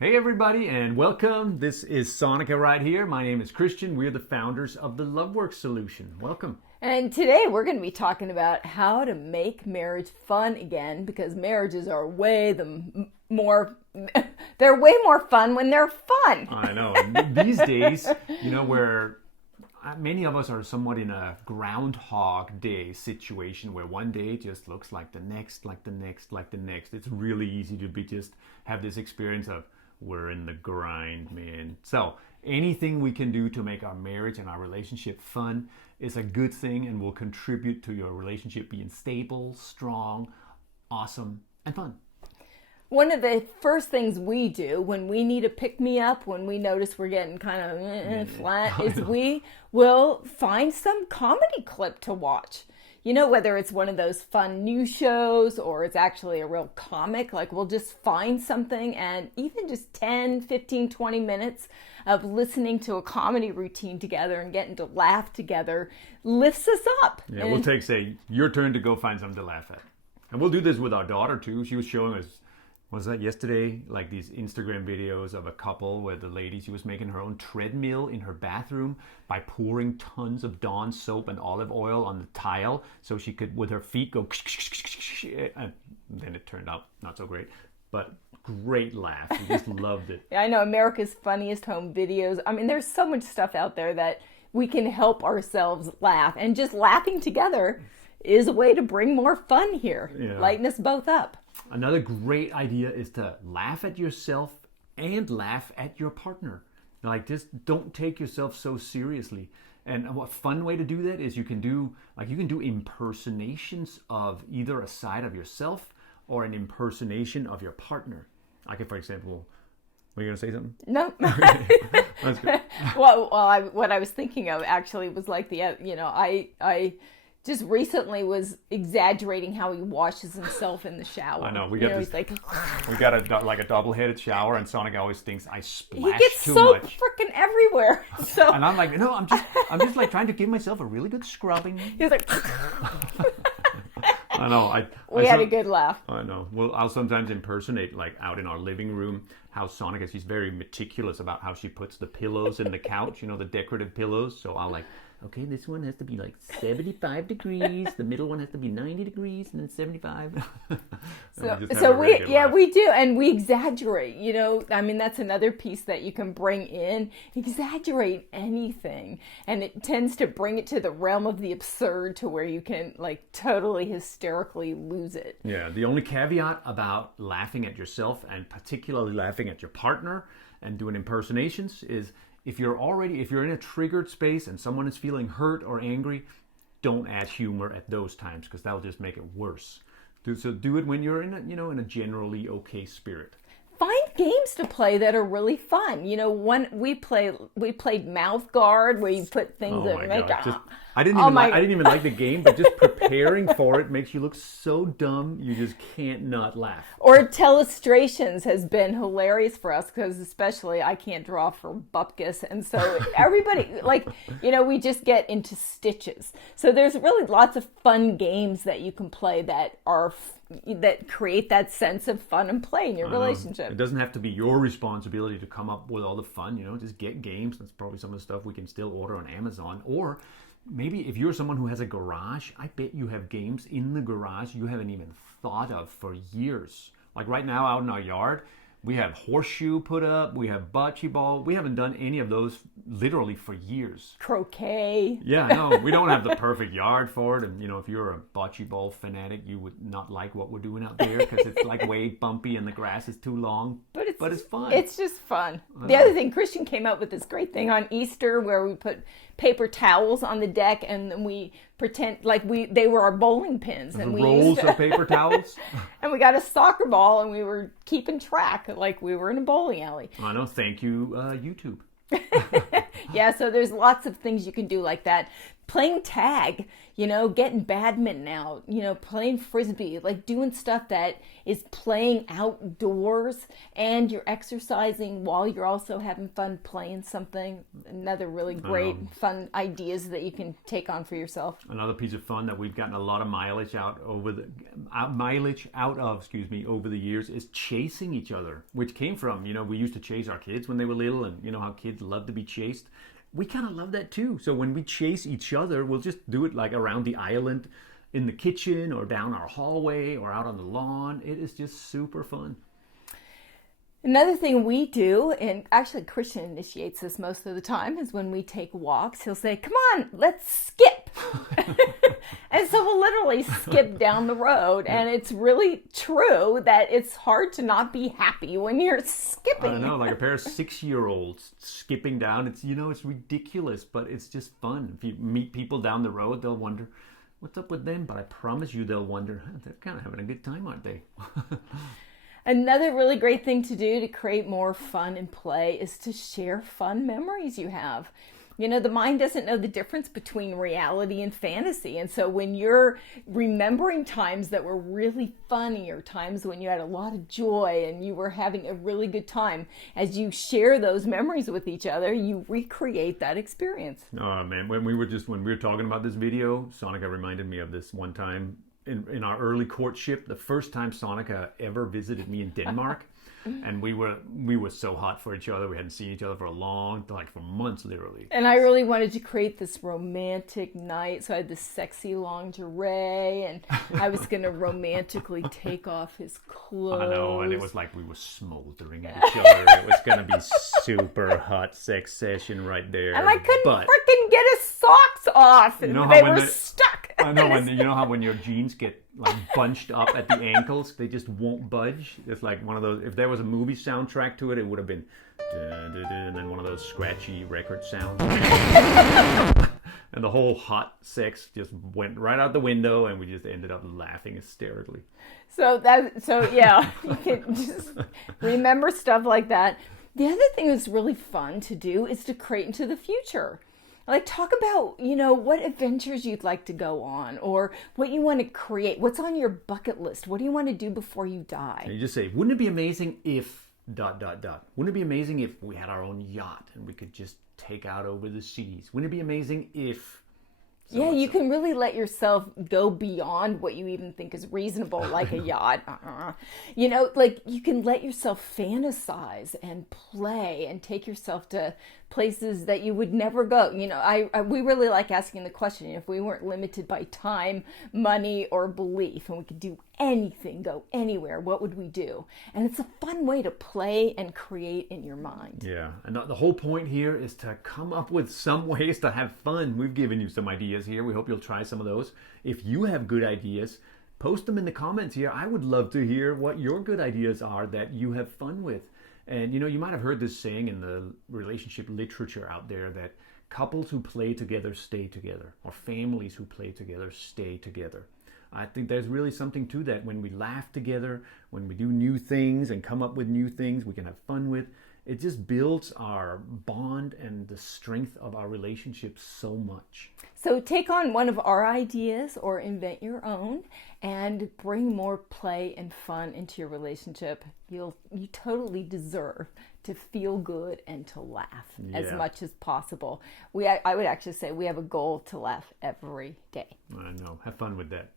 Hey everybody and welcome. This is Sonica right here. My name is Christian. We're the founders of the LoveWorks solution. Welcome. And today we're going to be talking about how to make marriage fun again, because marriages are they're way more fun when they're fun. I know. And these days, where many of us are somewhat in a Groundhog Day situation where one day just looks like the next, like the next, like the next. It's really easy to just have this experience of we're in the grind, man. So anything we can do to make our marriage and our relationship fun is a good thing and will contribute to your relationship being stable, strong, awesome, and fun. One of the first things we do when we need a pick-me-up, when we notice we're getting kind of flat, is we will find some comedy clip to watch. You know, whether it's one of those fun news shows or it's actually a real comic, like we'll just find something, and even just 10, 15, 20 minutes of listening to a comedy routine together and getting to laugh together lifts us up. Yeah, we'll take, say, your turn to go find something to laugh at. And we'll do this with our daughter too. She was showing us, was that yesterday, like these Instagram videos of a couple where the lady, she was making her own treadmill in her bathroom by pouring tons of Dawn soap and olive oil on the tile so she could, with her feet, go and then it turned out not so great, but great laugh. We just loved it. Yeah, I know, America's Funniest Home Videos. I mean, there's so much stuff out there that we can help ourselves laugh, and just laughing together is a way to bring more fun here. Yeah. Lighten us both up. Another great idea is to laugh at yourself and laugh at your partner. Like, just don't take yourself so seriously. And what fun way to do that is you can do impersonations of either a side of yourself or an impersonation of your partner. Like, if, for example, were you going to say something? No. That's good. What I was thinking of actually was like I just recently was exaggerating how he washes himself in the shower. I know. We got a double-headed shower, and Sonic always thinks I splash too much. He gets soap freaking everywhere. So. And I'm like, no, I'm just like trying to give myself a really good scrubbing. He's like. I know. We had a good laugh. I know. Well, I'll sometimes impersonate, like out in our living room, how Sonica is. She's very meticulous about how she puts the pillows in the couch. The decorative pillows. So I'll like, okay, this one has to be like 75 degrees. The middle one has to be 90 degrees, and then 75. We do, and we exaggerate. I mean, that's another piece that you can bring in. Exaggerate anything, and it tends to bring it to the realm of the absurd, to where you can like totally hysterically lose it. Yeah. The only caveat about laughing at yourself, and particularly laughing at your partner and doing impersonations, is if you're in a triggered space and someone is feeling hurt or angry, don't add humor at those times, because that'll just make it worse. So do it when you're in a generally okay spirit. Find games to play that are really fun. We played Mouth Guard, where you put things that make. I didn't even like the game, but just preparing for it makes you look so dumb. You just can't not laugh. Or Telestrations has been hilarious for us, because especially I can't draw for bupkis, and so everybody we just get into stitches. So there's really lots of fun games that you can play that create that sense of fun and play in your relationship. It doesn't have to be your responsibility to come up with all the fun, just get games. That's probably some of the stuff we can still order on Amazon. Or maybe if you're someone who has a garage, I bet you have games in the garage you haven't even thought of for years. Like right now out in our yard, we have horseshoe put up, we have bocce ball. We haven't done any of those literally for years. Croquet. Yeah, no, we don't have the perfect yard for it. And, if you're a bocce ball fanatic, you would not like what we're doing out there, because it's like way bumpy and the grass is too long. But it's fun. It's just fun. The other thing, Christian came up with this great thing on Easter where we put paper towels on the deck, and then we pretend like they were our bowling pins, and we rolls of paper towels. And we got a soccer ball, and we were keeping track like we were in a bowling alley. I know. Thank you, YouTube. Yeah, so there's lots of things you can do like that. playing tag, getting badminton out, playing frisbee, like doing stuff that is playing outdoors and you're exercising while you're also having fun playing something. Another really great fun ideas that you can take on for yourself. Another piece of fun that we've gotten a lot of mileage out of, over the years is chasing each other, which came from, we used to chase our kids when they were little, and you know how kids love to be chased. We kind of love that too. So when we chase each other, we'll just do it like around the island, in the kitchen, or down our hallway, or out on the lawn. It is just super fun. Another thing we do, and actually Christian initiates this most of the time, is when we take walks, he'll say, "Come on, let's skip." And so we'll literally skip down the road. And it's really true that it's hard to not be happy when you're skipping. I know, like a pair of 6-year-olds skipping down. It's, it's ridiculous, but it's just fun. If you meet people down the road, they'll wonder, what's up with them? But I promise you they'll wonder, they're kind of having a good time, aren't they? Another really great thing to do to create more fun and play is to share fun memories you have. The mind doesn't know the difference between reality and fantasy. And so when you're remembering times that were really funny, or times when you had a lot of joy and you were having a really good time, as you share those memories with each other, you recreate that experience. Oh man, when we were talking about this video, Sonica reminded me of this one time in our early courtship, the first time Sonica ever visited me in Denmark. And we were so hot for each other. We hadn't seen each other for for months, literally. And I really wanted to create this romantic night. So I had this sexy lingerie, and I was going to romantically take off his clothes. I know, and it was like we were smoldering at each other. It was going to be super hot sex session right there. And I couldn't freaking get his socks off. And they were stuck. I know, when your jeans get like bunched up at the ankles, they just won't budge. It's like one of those, if there was a movie soundtrack to it, it would have been and then one of those scratchy record sounds. And the whole hot sex just went right out the window, and we just ended up laughing hysterically. So yeah, you can just remember stuff like that. The other thing that's really fun to do is to create into the future. Like, talk about, what adventures you'd like to go on, or what you want to create. What's on your bucket list? What do you want to do before you die? And you just say, wouldn't it be amazing if ... Wouldn't it be amazing if we had our own yacht and we could just take out over the seas? Wouldn't it be amazing if... Yeah, you can really let yourself go beyond what you even think is reasonable, like a yacht. Like you can let yourself fantasize and play and take yourself to places that you would never go. We really like asking the question, if we weren't limited by time, money, or belief, and we could do anything, go anywhere, what would we do? And it's a fun way to play and create in your mind. Yeah, and the whole point here is to come up with some ways to have fun. We've given you some ideas here. We hope you'll try some of those. If you have good ideas, post them in the comments here. I would love to hear what your good ideas are that you have fun with. And you might have heard this saying in the relationship literature out there, that couples who play together stay together, or families who play together stay together. I think there's really something to that. When we laugh together, when we do new things and come up with new things we can have fun with, it just builds our bond and the strength of our relationship so much. So take on one of our ideas or invent your own and bring more play and fun into your relationship. You totally deserve to feel good and to laugh as much as possible. I would actually say we have a goal to laugh every day. I know. Have fun with that.